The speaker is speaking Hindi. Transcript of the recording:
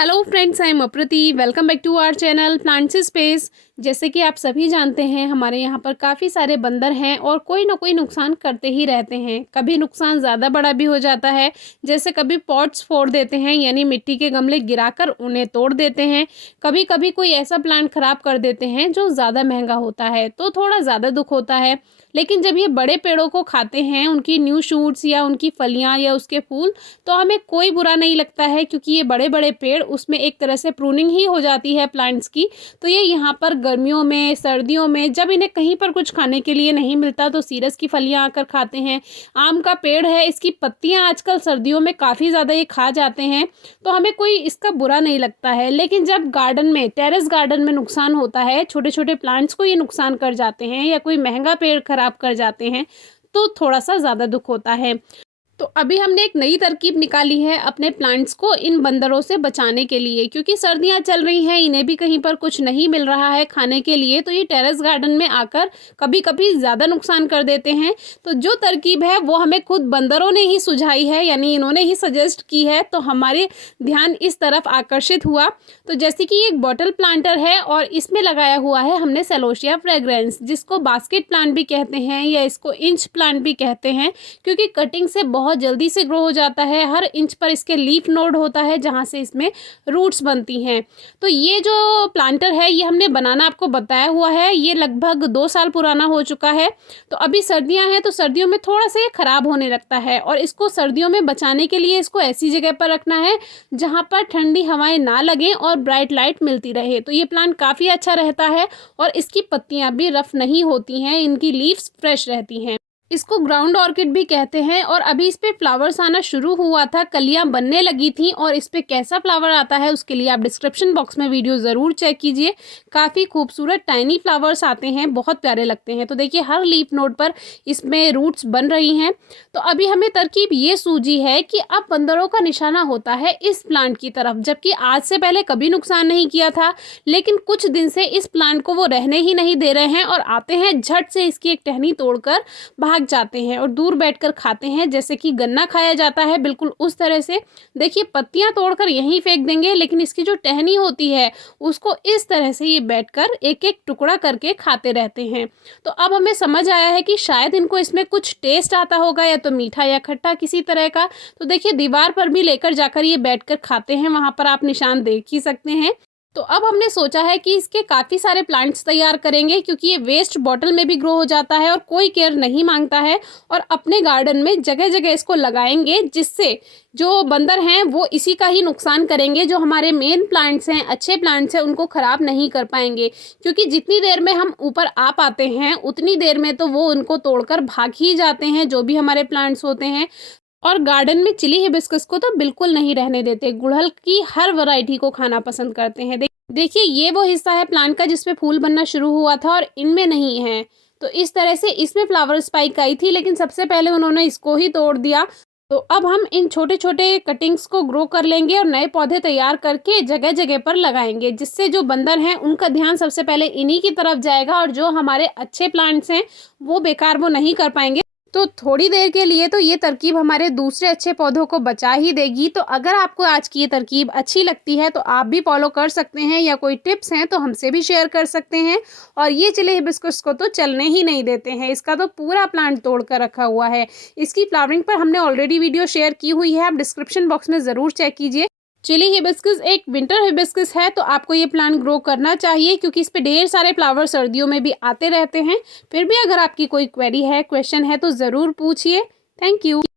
Hello friends, I am Aprati. Welcome back to our channel plants space. जैसे कि आप सभी जानते हैं, हमारे यहाँ पर काफ़ी सारे बंदर हैं और कोई ना कोई नुकसान करते ही रहते हैं। कभी नुकसान ज़्यादा बड़ा भी हो जाता है, जैसे कभी पॉट्स फोड़ देते हैं, यानी मिट्टी के गमले गिराकर उन्हें तोड़ देते हैं। कभी कभी कोई ऐसा प्लांट ख़राब कर देते हैं जो ज़्यादा महंगा होता है, तो थोड़ा ज़्यादा दुख होता है। लेकिन जब ये बड़े पेड़ों को खाते हैं, उनकी न्यू शूट्स या उनकी फलियाँ या उसके फूल, तो हमें कोई बुरा नहीं लगता है, क्योंकि ये बड़े बड़े पेड़, उसमें एक तरह से प्रूनिंग ही हो जाती है प्लांट्स की। तो ये यहाँ पर गर्मियों में, सर्दियों में, जब इन्हें कहीं पर कुछ खाने के लिए नहीं मिलता तो सीरस की फलियाँ आकर खाते हैं। आम का पेड़ है, इसकी पत्तियाँ आजकल सर्दियों में काफ़ी ज़्यादा ये खा जाते हैं, तो हमें कोई इसका बुरा नहीं लगता है। लेकिन जब गार्डन में, टेरेस गार्डन में नुकसान होता है, छोटे छोटे प्लांट्स को ये नुकसान कर जाते हैं या कोई महंगा पेड़ खराब कर जाते हैं, तो थोड़ा सा ज़्यादा दुख होता है। तो अभी हमने एक नई तरकीब निकाली है अपने प्लांट्स को इन बंदरों से बचाने के लिए, क्योंकि सर्दियां चल रही हैं, इन्हें भी कहीं पर कुछ नहीं मिल रहा है खाने के लिए, तो ये टेरेस गार्डन में आकर कभी कभी ज़्यादा नुकसान कर देते हैं। तो जो तरकीब है वो हमें खुद बंदरों ने ही सुझाई है, यानी इन्होंने ही सजेस्ट की है, तो हमारे ध्यान इस तरफ आकर्षित हुआ। तो जैसे कि एक बॉटल प्लांटर है और इसमें लगाया हुआ है हमने सेलोसिया फ्रेग्रेंस, जिसको बास्केट प्लांट भी कहते हैं या इसको इंच प्लांट भी कहते हैं, क्योंकि कटिंग से बहुत जल्दी से ग्रो हो जाता है। हर इंच पर इसके लीफ नोड होता है, जहां से इसमें रूट्स बनती हैं। तो ये जो प्लांटर है, ये हमने बनाना आपको बताया हुआ है। ये लगभग 2 साल पुराना हो चुका है। तो अभी सर्दियां हैं, तो सर्दियों में थोड़ा सा ये खराब होने लगता है, और इसको सर्दियों में बचाने के लिए इसको ऐसी जगह पर रखना है जहां पर ठंडी हवाएं ना लगें और ब्राइट लाइट मिलती रहे। तो ये प्लांट काफ़ी अच्छा रहता है और इसकी पत्तियां भी रफ नहीं होती हैं, इनकी लीव्स फ्रेश रहती हैं। इसको ग्राउंड ऑर्किड भी कहते हैं, और अभी इस पे फ्लावर्स आना शुरू हुआ था, कलियां बनने लगी थी। और इस पे कैसा फ्लावर आता है उसके लिए आप डिस्क्रिप्शन बॉक्स में वीडियो ज़रूर चेक कीजिए। काफ़ी खूबसूरत टाइनी फ्लावर्स आते हैं, बहुत प्यारे लगते हैं। तो देखिए, हर लीफ नोड पर इसमें रूट्स बन रही हैं। तो अभी हमें तरकीब ये सूझी है कि अब बंदरों का निशाना होता है इस प्लांट की तरफ, जबकि आज से पहले कभी नुकसान नहीं किया था, लेकिन कुछ दिन से इस प्लांट को वो रहने ही नहीं दे रहे हैं और आते हैं झट से इसकी एक टहनी तोड़कर भाग जाते हैं और दूर बैठकर खाते हैं, जैसे कि गन्ना खाया जाता है, बिल्कुल उस तरह से। देखिए, पत्तियां तोड़कर यहीं फेंक देंगे, लेकिन इसकी जो टहनी होती है उसको इस तरह से ये बैठकर एक एक टुकड़ा करके खाते रहते हैं। तो अब हमें समझ आया है कि शायद इनको इसमें कुछ टेस्ट आता होगा, या तो मीठा या खट्टा किसी तरह का। तो देखिए, दीवार पर भी लेकर जाकर ये बैठकर खाते हैं, वहां पर आप निशान देख ही सकते हैं। तो अब हमने सोचा है कि इसके काफ़ी सारे प्लांट्स तैयार करेंगे, क्योंकि ये वेस्ट बॉटल में भी ग्रो हो जाता है और कोई केयर नहीं मांगता है। और अपने गार्डन में जगह जगह इसको लगाएंगे, जिससे जो बंदर हैं वो इसी का ही नुकसान करेंगे। जो हमारे मेन प्लांट्स हैं, अच्छे प्लांट्स हैं, उनको ख़राब नहीं कर पाएंगे, क्योंकि जितनी देर में हम ऊपर आ पाते हैं उतनी देर में तो वो उनको तोड़कर भाग ही जाते हैं, जो भी हमारे प्लांट्स होते हैं। और गार्डन में चिली हिबिस्कस को तो बिल्कुल नहीं रहने देते, गुड़हल की हर वैरायटी को खाना पसंद करते हैं। देखिए, ये वो हिस्सा है प्लांट का जिसमें फूल बनना शुरू हुआ था और इनमें नहीं है। तो इस तरह से इसमें फ्लावर स्पाइक आई थी, लेकिन सबसे पहले उन्होंने इसको ही तोड़ दिया। तो अब हम इन छोटे छोटे कटिंग्स को ग्रो कर लेंगे और नए पौधे तैयार करके जगह जगह पर लगाएंगे, जिससे जो बंदर हैं उनका ध्यान सबसे पहले इन्हीं की तरफ जाएगा, और जो हमारे अच्छे प्लांट्स हैं वो बेकार वो नहीं कर पाएंगे। तो थोड़ी देर के लिए तो ये तरकीब हमारे दूसरे अच्छे पौधों को बचा ही देगी। तो अगर आपको आज की ये तरकीब अच्छी लगती है तो आप भी फॉलो कर सकते हैं, या कोई टिप्स हैं तो हमसे भी शेयर कर सकते हैं। और ये चिली हिबिस्कस को तो चलने ही नहीं देते हैं, इसका तो पूरा प्लांट तोड़ कर रखा हुआ है। इसकी फ्लावरिंग पर हमने ऑलरेडी वीडियो शेयर की हुई है, आप डिस्क्रिप्शन बॉक्स में ज़रूर चेक कीजिए। चिली हिबिस्कस एक विंटर हिबिस्कस है, तो आपको ये प्लांट ग्रो करना चाहिए, क्योंकि इस पे ढेर सारे फ्लावर सर्दियों में भी आते रहते हैं। फिर भी अगर आपकी कोई क्वेरी है, क्वेश्चन है, तो ज़रूर पूछिए। Thank you.